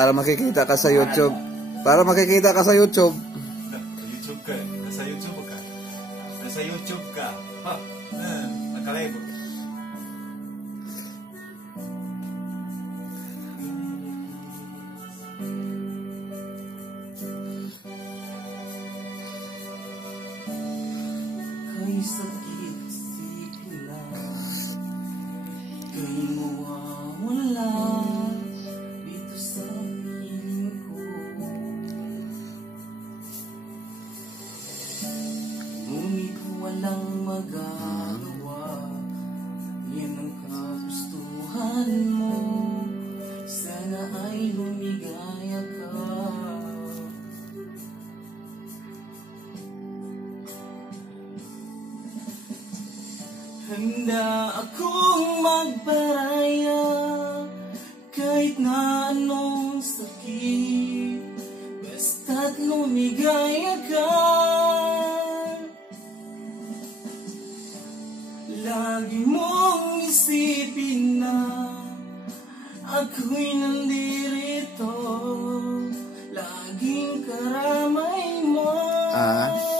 Para makikita ka sa YouTube. Para makikita ka sa YouTube. YouTube ka. Nasa YouTube ka. Nasa YouTube ka. Ha? Nakalive. Kay sakit sila, kay mawawala dito sa piling ko. Ngunit walang magagawa, yan ang kagustuhan mo. Sana ay lumigaya ka. Handa akong magparaya kahit na anong sakit, basta't lumigaya ka. Lagi mong isipin na ako'y nandirito, laging karamay mo. Ano?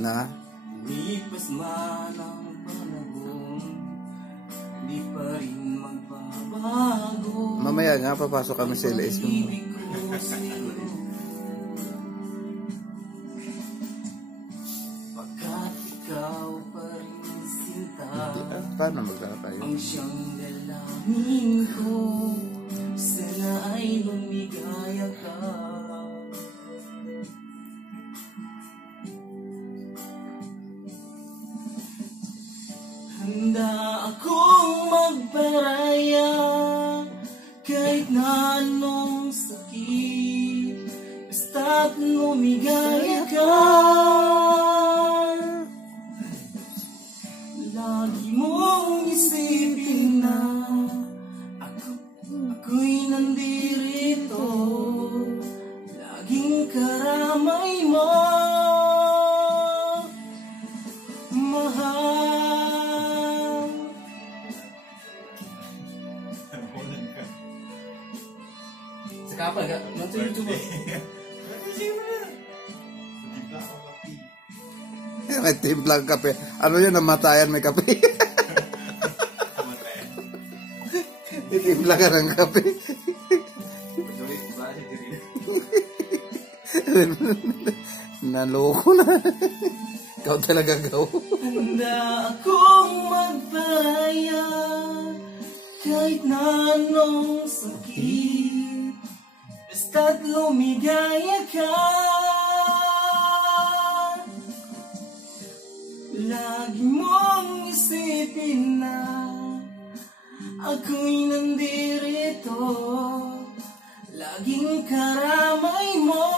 Na? Lipas man ang panahon, di pa rin magbabago. Mamaya nga, papasok kami sa LS. Ibig ko sa'yo, pagkat ikaw pa rin sinta. Paano maglalakay? Ang siyang dalangin ko, sana ay lumigaya ka. Handa akong magparaya kahit na anong sakit, basta't lumigaya ka. Lagi mong isipin na ako'y nandirito, laging karamay mo. Kapal ka? Nasa YouTube mo? May timplang kape. Ano yun? Namatayan may kape. Itimpla ka ng kape. Naloko na. Ikaw talaga gaw. Handa akong magpaya kahit na anong sakit, basta't lumigaya ka. Lagi mong isipin na ako'y nandirito, laging karamay mo.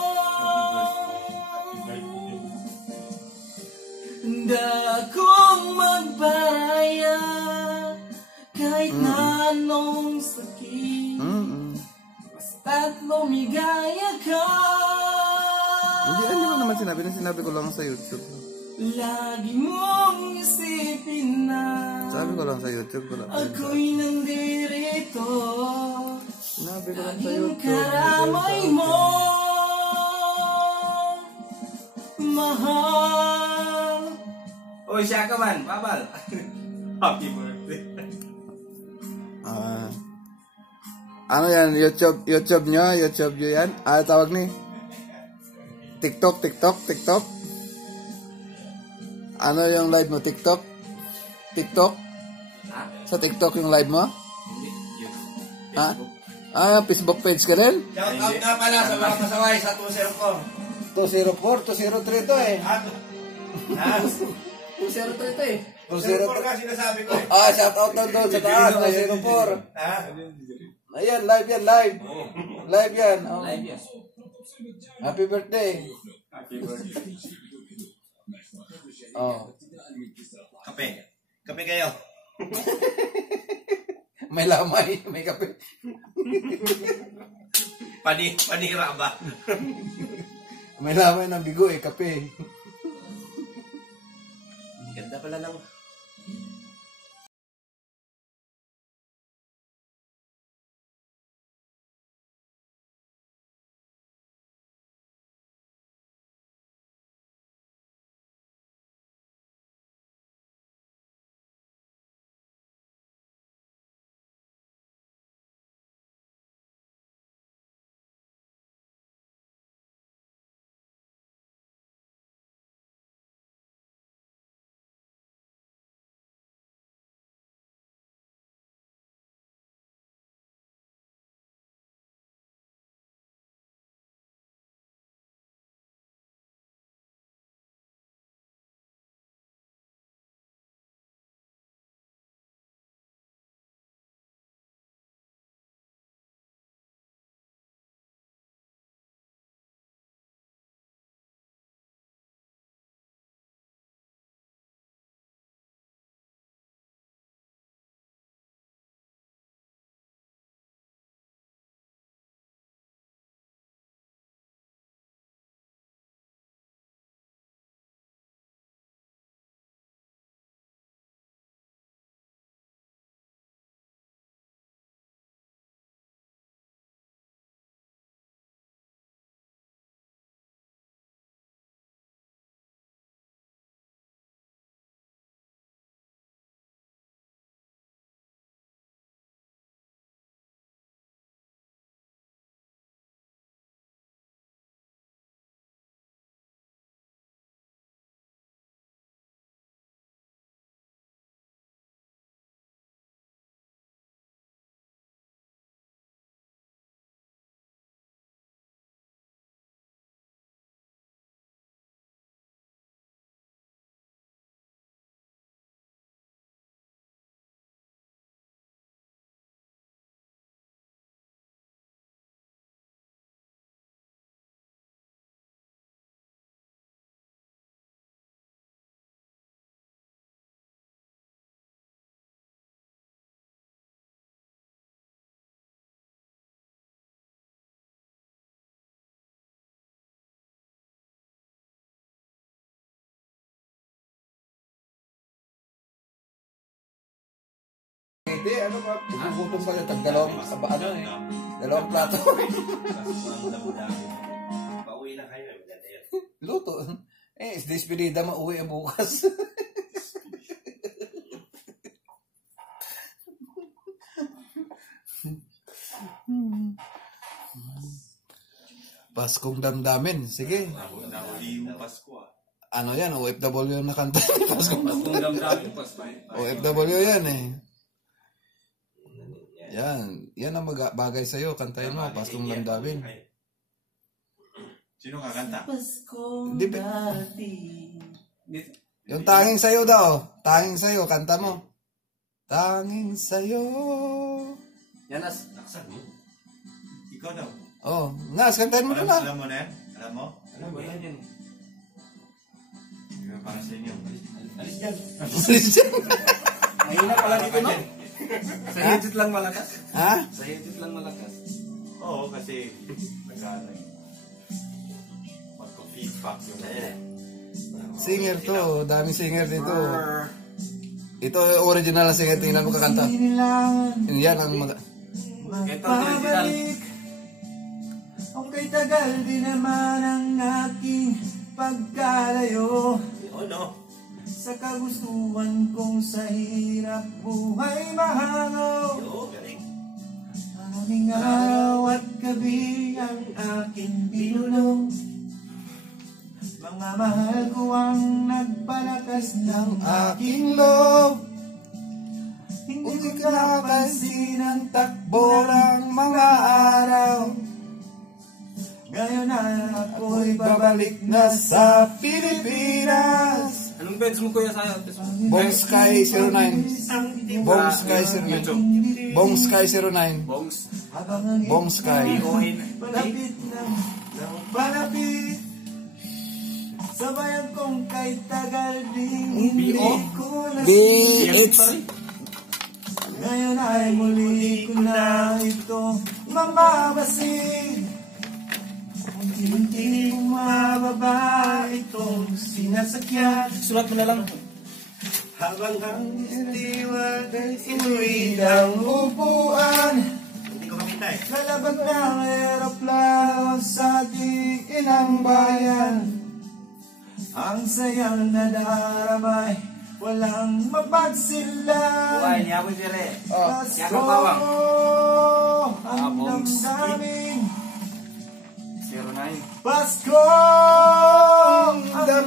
Handa akong magparaya kahit na anong sakit, basta't lumigaya ka. Hindi, ano mo naman sinabi? Sinabi ko lang sa YouTube. Lagi mong isipin na Sabi ko lang sa YouTube. ako'y nandirito, Sinabi ko lang sa laging YouTube. karamay mo. Mahal. Oy, siya ka man, babal. Happy birthday. Ano yan? YouTube nyo yan? Tawag ni? TikTok. Ano yung live mo? TikTok? Sa TikTok yung live mo? Facebook page ka rin? Shout out nga pala sa mga kasaway sa 204. 203 to eh. 203 ito eh. 204 ka sinasabi ko eh. Shout out doon sa taas, 204. Ayan, live yan. Live yan. Oh. Live yan. Happy birthday. Happy birthday. Oh. Kape kayo. May lamay, may kape. Panira ba? May lamay ng bigo eh, kape. Ganda pala ng... Hindi, ano ba? Pugutom ka na tagdalawang ano eh. Dalawang plato. Pauwi na kayo. Maganda yan. Luto. Eh, is despedida mauwi ang bukas. Paskong damdamin. Sige. Nahuli yung Pasko ah. Ano yan? OFW yung nakanta. Paskong damdamin. OFW yan eh. Yan ang bagay sa'yo. Kantayin mo, Paskong damdamin. Sino kakanta? Paskong Di yung tanging sa'yo daw. Tanging sa'yo, kanta mo. Tanging sa'yo. Yan naksan mo. Ikaw daw. Oh, Nas, kantayin mo na. Alam mo na yan? Alam mo? Alam mo yan yan. Ikaw para sa inyo. Alis dyan. Mahina pala dito, no? Sa headset lang malakas. Ha? Sa headset lang malakas. Oo, kasi magko-feedback yung Singer to. Daming singer dito. Ito original na singer. Tingnan mo kakanta. Yan ang mga... Ito original. Okay, tagal din naman ang aking pagkalayo Oh no. sa kagustuhan kong sa hirap buhay mahangaw. Yo, galing. Maraming araw at gabi ang aking binulong. Mga mahal ko ang nagpalakas ng aking loob. Hindi ko napansin ang takbo ng mga araw. Ngayon na ako'y babalik na sa Pilipinas. Anong beds mo kuya sa Bong Sky 09. Bong Sky 09. Bong Sky 09. Bongs? Habang ang Bong Sky. palapit ng palapit. Sabayan kong kay tagal din hindi ko BX. Ngayon ay muli ko na ito mamamasig. Unti-unti mababa itong sinasakyan. Sulat mo na lang. Habang ang istiwan Inuwi ng upuan, Hindi ko makita eh. lalabag ng eroplano sa ating inang bayan. Ang sayang nadaramay, walang mapagsilan. Buhay niya ako dire. Pasko, Yakap bawang. ang damdamin. 09. Pasko, ang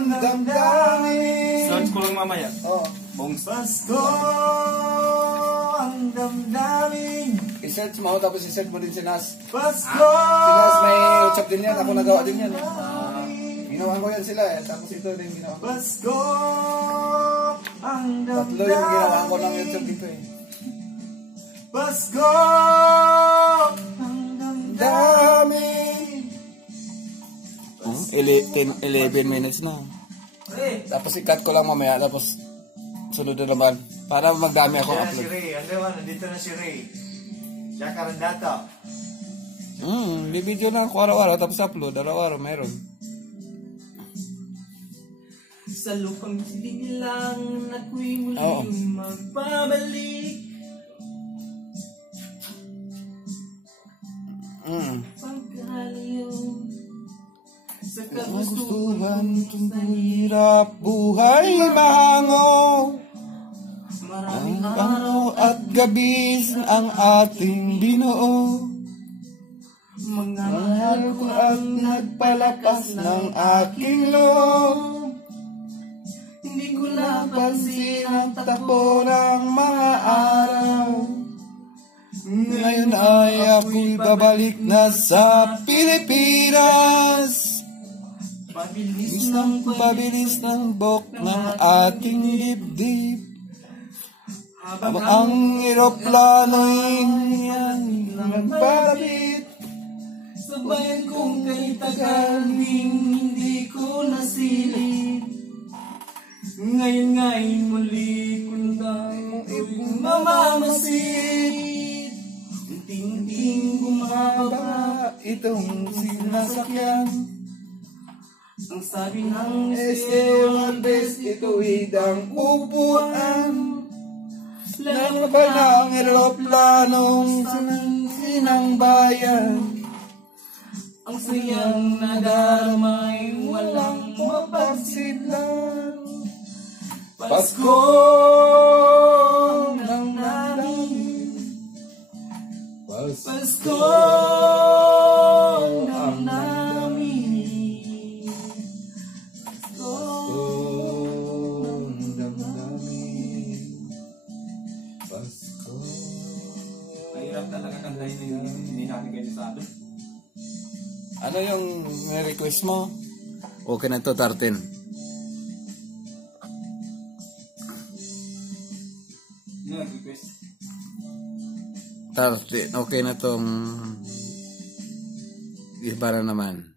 damdamin. Search ko lang mamaya. Oh, Bongs. Pasko, ang damdamin. i-search mo tapos i-search mo din si Nas. Pasko, Si Nas may uchap din yan, ako nagawa din yan. Ginawa ko yan sila eh, tapos ito din ginawa ko. Pasko, ang Tatlo yung ginawa ko ng damdamin. YouTube dito eh. Pasko, ang damdamin. 11 minutes na. Tapos i-cut ko lang mamaya, tapos sunod na naman. Para magdami ako Yan si upload. Ray. Nandito na si Ray. Siya karandato. Bibidyo lang ako araw-araw, tapos upload. Araw-araw meron. Sa lupang siling lang ako'y muling Oo. magbabalik. Pagkalayo sa Kagustuhan kagustuhan itong hirap buhay mango. maraming Ang araw at gabi ang ating binuo. mga Mahal ko at nagpalakas ng aking loob. hindi ko napansin ang Pansin ang takbo ng mga araw. Ngayon ay ako'y babalik na sa Pilipinas. pabilis ng Pabilis ng bok ng ating dibdib. habang Ang eroplano'y nagpapit. sa bayan kong kay tagal hindi ko nasilip. Ngayon nga'y muli ko lang mamamasid. Unting-unting bumababa Itong sinasakyan. ang sabi ng Estewantes, ito'y ang upuan. Laban ng eroplanong sinang bayan. ang sayang nadaramay walang mapagsidlan. Pasko ng damdamin. Pasko ng namin. Pasko ng damdamin. Pasko. Mahirap talaga kantahin na hindi natin kayo sa atin. Ano yung request mo? Okay na to, 13. Ano nag-request? 13. Okay na tong iba na naman.